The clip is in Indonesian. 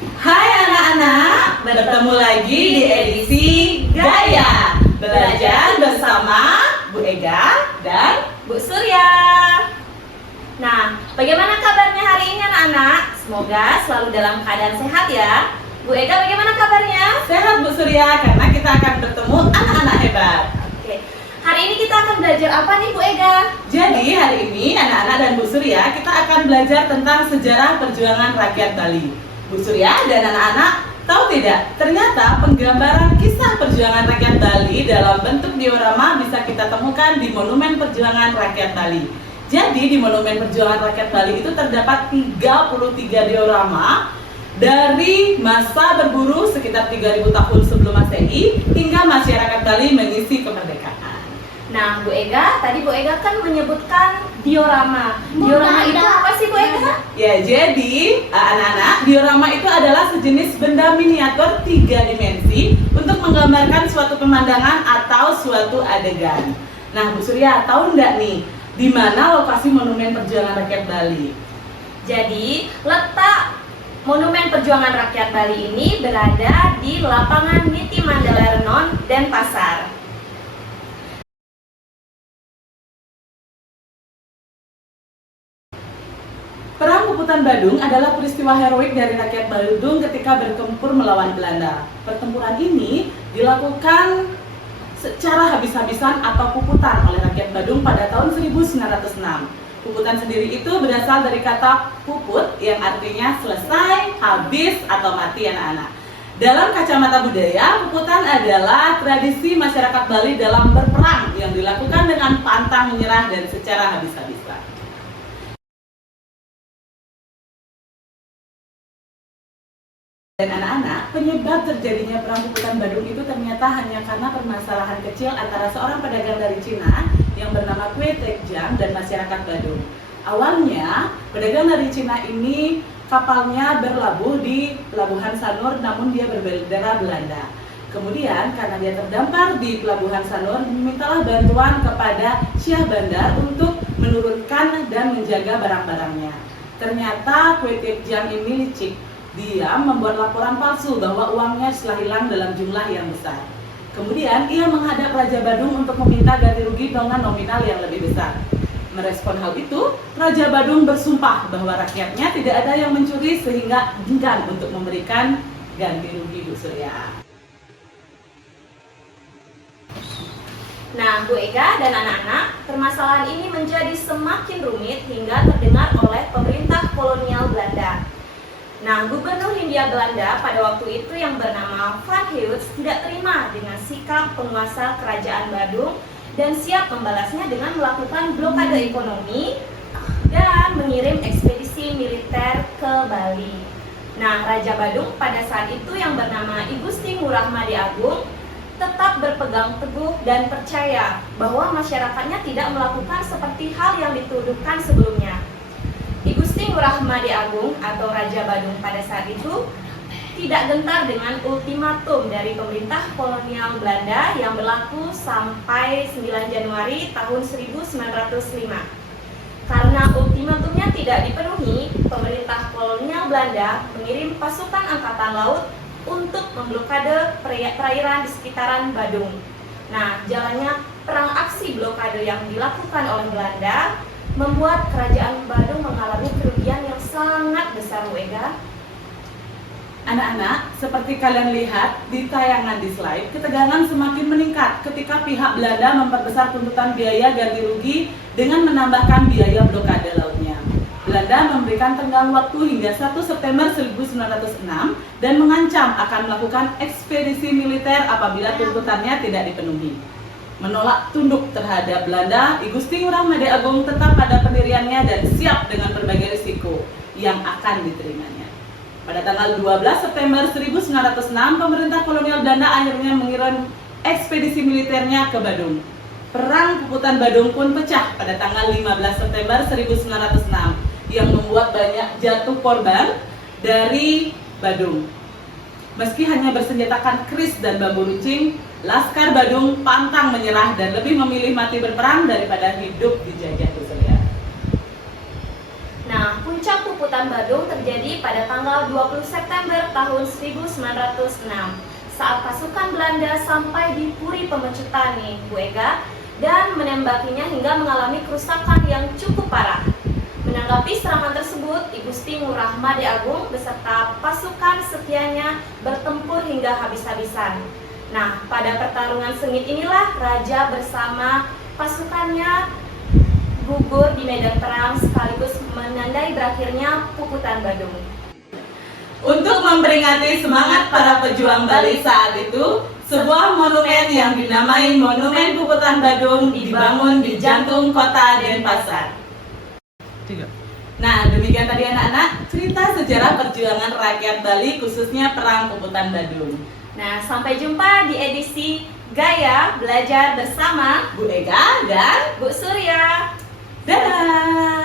Hai anak-anak, bertemu lagi di edisi Gaya Belajar bersama Bu Ega dan Bu Surya. Nah, bagaimana kabarnya hari ini anak-anak? Semoga selalu dalam keadaan sehat ya. Bu Ega, bagaimana kabarnya? Sehat Bu Surya, karena kita akan bertemu anak-anak hebat. Oke, hari ini kita akan belajar apa nih Bu Ega? Jadi hari ini anak-anak dan Bu Surya kita akan belajar tentang sejarah perjuangan rakyat Bali. Bu Surya dan anak-anak, tahu tidak? Ternyata penggambaran kisah perjuangan rakyat Bali dalam bentuk diorama bisa kita temukan di Monumen Perjuangan Rakyat Bali. Jadi di Monumen Perjuangan Rakyat Bali itu terdapat 33 diorama dari masa berburu sekitar 3000 tahun sebelum Masehi hingga masyarakat Bali mengisi kemerdekaan. Nah, Bu Ega, tadi Bu Ega kan menyebutkan diorama. Diorama itu apa sih Bu Ega? Ya, jadi anak-anak, diorama itu adalah sejenis benda miniatur 3 dimensi untuk menggambarkan suatu pemandangan atau suatu adegan. Nah, Bu Surya, tahu nggak nih di mana lokasi Monumen Perjuangan Rakyat Bali? Jadi, letak Monumen Perjuangan Rakyat Bali ini berada di lapangan Niti Mandala Renon, Denpasar. Perang Puputan Badung adalah peristiwa heroik dari rakyat Badung ketika bertempur melawan Belanda. Pertempuran ini dilakukan secara habis-habisan atau puputan oleh rakyat Badung pada tahun 1906. Puputan sendiri itu berasal dari kata puput yang artinya selesai, habis, atau mati anak-anak. Dalam kacamata budaya, puputan adalah tradisi masyarakat Bali dalam berperang yang dilakukan dengan pantang menyerah dan secara habis-habisan. Dan anak-anak, penyebab terjadinya perang Puputan Badung itu ternyata hanya karena permasalahan kecil antara seorang pedagang dari Cina yang bernama Kwe Tek Jiang dan masyarakat Badung. Awalnya, pedagang dari Cina ini kapalnya berlabuh di Pelabuhan Sanur namun dia berbendera Belanda. Kemudian karena dia terdampar di Pelabuhan Sanur, memintalah bantuan kepada Syah Bandar untuk menurunkan dan menjaga barang-barangnya. Ternyata Kwe Tek Jiang ini licik. Dia membuat laporan palsu bahwa uangnya telah hilang dalam jumlah yang besar. Kemudian ia menghadap Raja Badung untuk meminta ganti rugi dengan nominal yang lebih besar. Merespon hal itu, Raja Badung bersumpah bahwa rakyatnya tidak ada yang mencuri sehingga enggan untuk memberikan ganti rugi Bu Surya. Nah, Bu Ega dan anak-anak, permasalahan ini menjadi semakin rumit hingga terdengar oleh pemerintah kolonial Belanda. Nah, Gubernur Hindia Belanda pada waktu itu yang bernama Van Heut tidak terima dengan sikap penguasa kerajaan Badung dan siap membalasnya dengan melakukan blokade ekonomi dan mengirim ekspedisi militer ke Bali. Nah, Raja Badung pada saat itu yang bernama I Gusti Ngurah Madi Agung tetap berpegang teguh dan percaya bahwa masyarakatnya tidak melakukan seperti hal yang dituduhkan sebelumnya. I Gusti Ngurah Madi Agung atau Raja Badung pada saat itu tidak gentar dengan ultimatum dari pemerintah kolonial Belanda yang berlaku sampai 9 Januari tahun 1905. Karena ultimatumnya tidak dipenuhi, pemerintah kolonial Belanda mengirim pasukan angkatan laut untuk memblokade perairan di sekitaran Badung. Nah, jalannya perang aksi blokade yang dilakukan oleh Belanda membuat kerajaan Badung mengalami kerugian yang sangat besar, Bu Ega. Anak-anak, seperti kalian lihat di tayangan di slide, ketegangan semakin meningkat ketika pihak Belanda memperbesar tuntutan biaya ganti rugi dengan menambahkan biaya blokade lautnya. Belanda memberikan tenggang waktu hingga 1 September 1906 dan mengancam akan melakukan ekspedisi militer apabila tuntutannya tidak dipenuhi. Menolak tunduk terhadap Belanda, I Gusti Ngurah Madi Agung tetap pada pendiriannya dan siap dengan berbagai risiko yang akan diterimanya. Pada tanggal 12 September 1906, pemerintah kolonial Belanda akhirnya mengirim ekspedisi militernya ke Badung. Perang Puputan Badung pun pecah pada tanggal 15 September 1906 yang membuat banyak jatuh korban dari Badung. Meski hanya bersenjatakan keris dan bambu runcing, Laskar Badung pantang menyerah dan lebih memilih mati berperang daripada hidup dijajah Bu Surya. Nah, puncak puputan Badung terjadi pada tanggal 20 September tahun 1906 saat pasukan Belanda sampai di Puri Pemecutan nih, Bu Ega, dan menembakinya hingga mengalami kerusakan yang cukup parah. Menanggapi serangan tersebut, I Gusti Ngurah Made Agung beserta pasukan setianya bertempur hingga habis-habisan. Nah, pada pertarungan sengit inilah Raja bersama pasukannya gugur di medan perang sekaligus menandai berakhirnya puputan Badung. Untuk memperingati semangat para pejuang Bali saat itu, sebuah monumen yang dinamai Monumen Puputan Badung dibangun di jantung kota Denpasar. Nah, demikian tadi anak-anak cerita sejarah perjuangan rakyat Bali khususnya Perang Puputan Badung. Nah, sampai jumpa di edisi Gaya Belajar bersama Bu Ega dan Bu Surya. dadah!